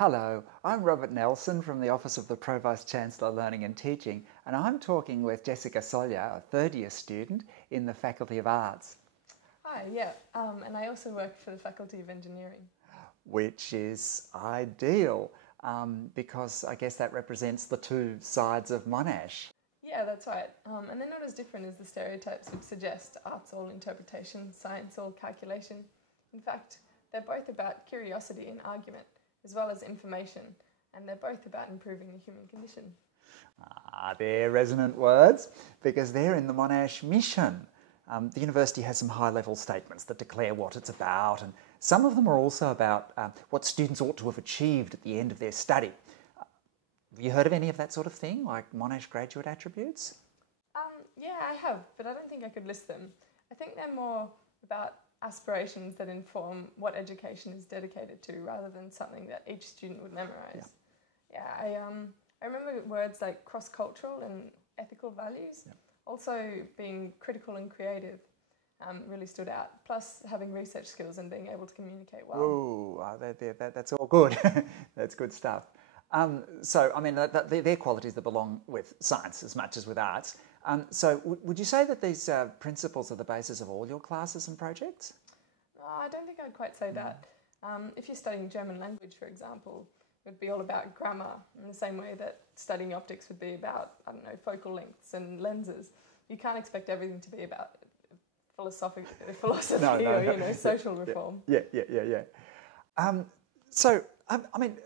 Hello, I'm Robert Nelson from the Office of the Pro-Vice-Chancellor Learning and Teaching, and I'm talking with Jessica Solya, a third-year student in the Faculty of Arts. Hi, yeah, and I also work for the Faculty of Engineering. Which is ideal, because I guess that represents the two sides of Monash. Yeah, that's right. And they're not as different as the stereotypes would suggest: art's all interpretation, science all calculation. In fact, they're both about curiosity and argument, as well as information, and they're both about improving the human condition. They're resonant words, because they're in the Monash mission. The university has some high-level statements that declare what it's about, and some of them are also about what students ought to have achieved at the end of their study. Have you heard of any of that sort of thing, like Monash graduate attributes? Yeah, I have, but I don't think I could list them. I think they're more about aspirations that inform what education is dedicated to, rather than something that each student would memorise. Yeah, I remember words like cross-cultural and ethical values. Yeah. Also, being critical and creative really stood out. Plus, having research skills and being able to communicate well. Ooh, that's all good. That's good stuff. So, I mean, they're qualities that belong with science as much as with arts. So, would you say that these principles are the basis of all your classes and projects? I don't think I'd quite say that. If you're studying German language, for example, it would be all about grammar, in the same way that studying optics would be about, I don't know, focal lengths and lenses. You can't expect everything to be about philosophy or social reform. Yeah. So, I mean,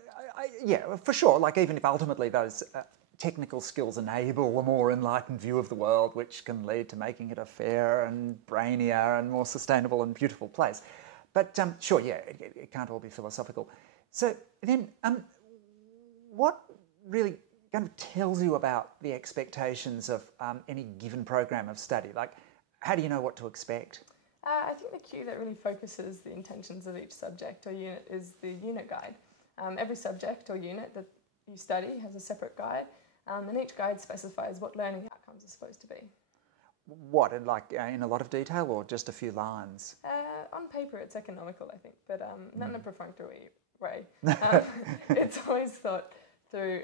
yeah, for sure. Like, even if ultimately those technical skills enable a more enlightened view of the world, which can lead to making it a fairer and brainier and more sustainable and beautiful place. But sure, yeah, it can't all be philosophical. So then, what really kind of tells you about the expectations of any given program of study? Like, how do you know what to expect? I think the cue that really focuses the intentions of each subject or unit is the unit guide. Every subject or unit that you study has a separate guide, and each guide specifies what learning outcomes are supposed to be. What, in a lot of detail, or just a few lines? On paper, it's economical, I think, but not in a perfunctory way. It's always thought through.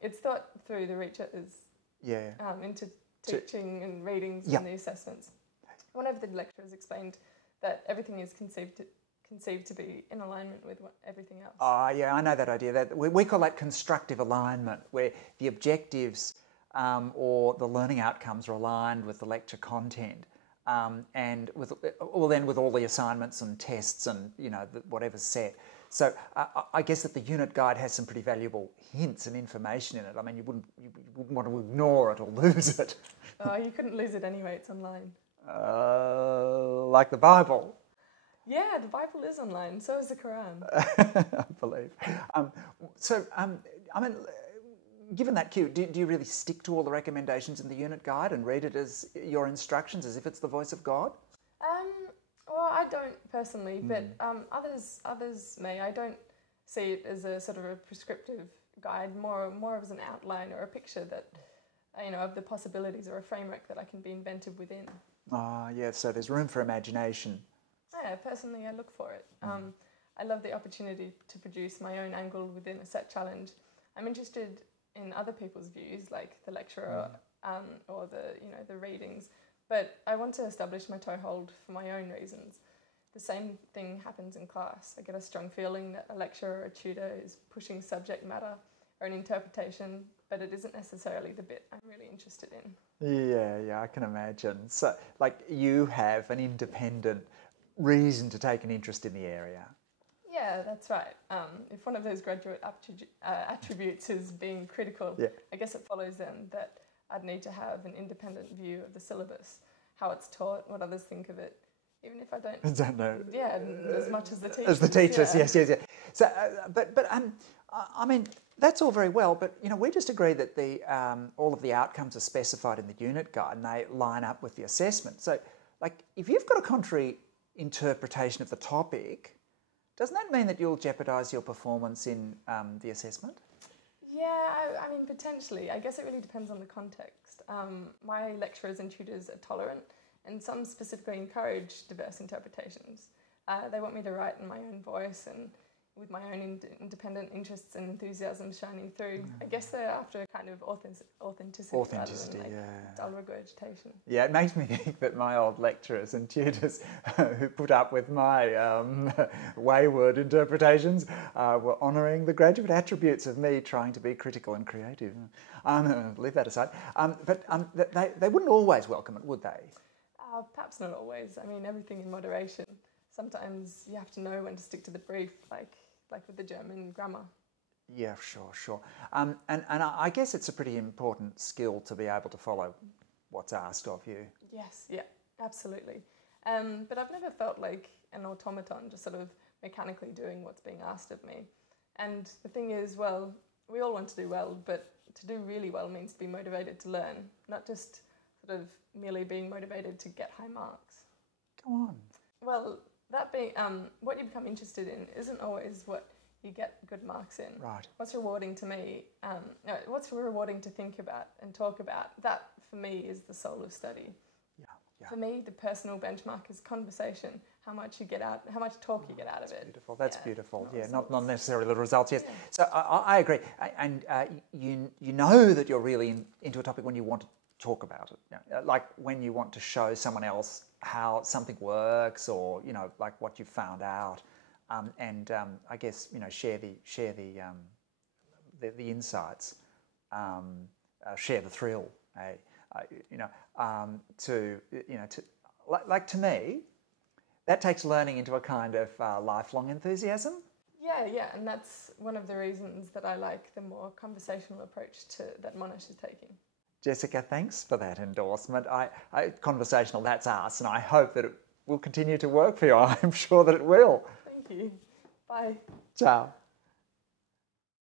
It's thought through the researchers. Yeah. Into teaching and readings Yeah. and the assessments. One of the lecturers explained that everything is conceived to be in alignment with everything else. Yeah, I know that idea. That we call that constructive alignment, where the objectives or the learning outcomes are aligned with the lecture content, and with all the assignments and tests and whatever's set. So I guess that the unit guide has some pretty valuable hints and information in it. I mean, you wouldn't want to ignore it or lose it. You couldn't lose it anyway. It's online. Like the Bible. Yeah, the Bible is online. So is the Quran. I believe. I mean, given that cue, do you really stick to all the recommendations in the unit guide and read it as your instructions, as if it's the voice of God? Well, I don't personally, but others may. I don't see it as a sort of a prescriptive guide, more as an outline or a picture that, of the possibilities or a framework that I can be inventive within. Yeah, so there's room for imagination. Yeah, personally, I look for it. I love the opportunity to produce my own angle within a set challenge. I'm interested in other people's views, like the lecturer or the readings, but I want to establish my toehold for my own reasons. The same thing happens in class. I get a strong feeling that a lecturer or a tutor is pushing subject matter or an interpretation, but it isn't necessarily the bit I'm really interested in. Yeah, I can imagine. So, like, you have an independent reason to take an interest in the area. Yeah, that's right. If one of those graduate attributes is being critical, I guess it follows then that I'd need to have an independent view of the syllabus, how it's taught, what others think of it, even if I don't know. Yeah, as much as the teachers. As the teachers, yes. So, I mean, that's all very well, but we just agree that all of the outcomes are specified in the unit guide and they line up with the assessment. So, like, if you've got a contrary interpretation of the topic, doesn't that mean that you'll jeopardise your performance in the assessment? Yeah, I mean, potentially. I guess it really depends on the context. My lecturers and tutors are tolerant, and some specifically encourage diverse interpretations. They want me to write in my own voice and with my own independent interests and enthusiasm shining through. I guess they're after a kind of authenticity rather than like dull regurgitation. Yeah, it makes me think that my old lecturers and tutors who put up with my wayward interpretations were honouring the graduate attributes of me trying to be critical and creative. Leave that aside. But they wouldn't always welcome it, would they? Perhaps not always. I mean, everything in moderation. Sometimes you have to know when to stick to the brief, like with the German grammar. Yeah, sure. And I guess it's a pretty important skill to be able to follow what's asked of you. Yes, yeah, absolutely. But I've never felt like an automaton, just sort of mechanically doing what's being asked of me. And the thing is, well, we all want to do well, but to do really well means to be motivated to learn, not just sort of merely being motivated to get high marks. Go on. Well, that being what you become interested in isn't always what you get good marks in. Right. What's rewarding to me, what's rewarding to think about and talk about, that for me is the soul of study. Yeah. For me, the personal benchmark is conversation, how much you get out, how much talk you get out of it. Beautiful. That's beautiful. Yeah, results. not necessarily the results. Yes. Yeah. So I agree. And you know that you're really into a topic when you want to talk about it. You know, like when you want to show someone else how something works, or like what you've found out, and I guess share the insights, share the thrill. To me, that takes learning into a kind of lifelong enthusiasm. Yeah, and that's one of the reasons that I like the more conversational approach that Monash is taking. Jessica, thanks for that endorsement. Conversational, that's us, and I hope that it will continue to work for you. I'm sure that it will. Thank you. Bye. Ciao.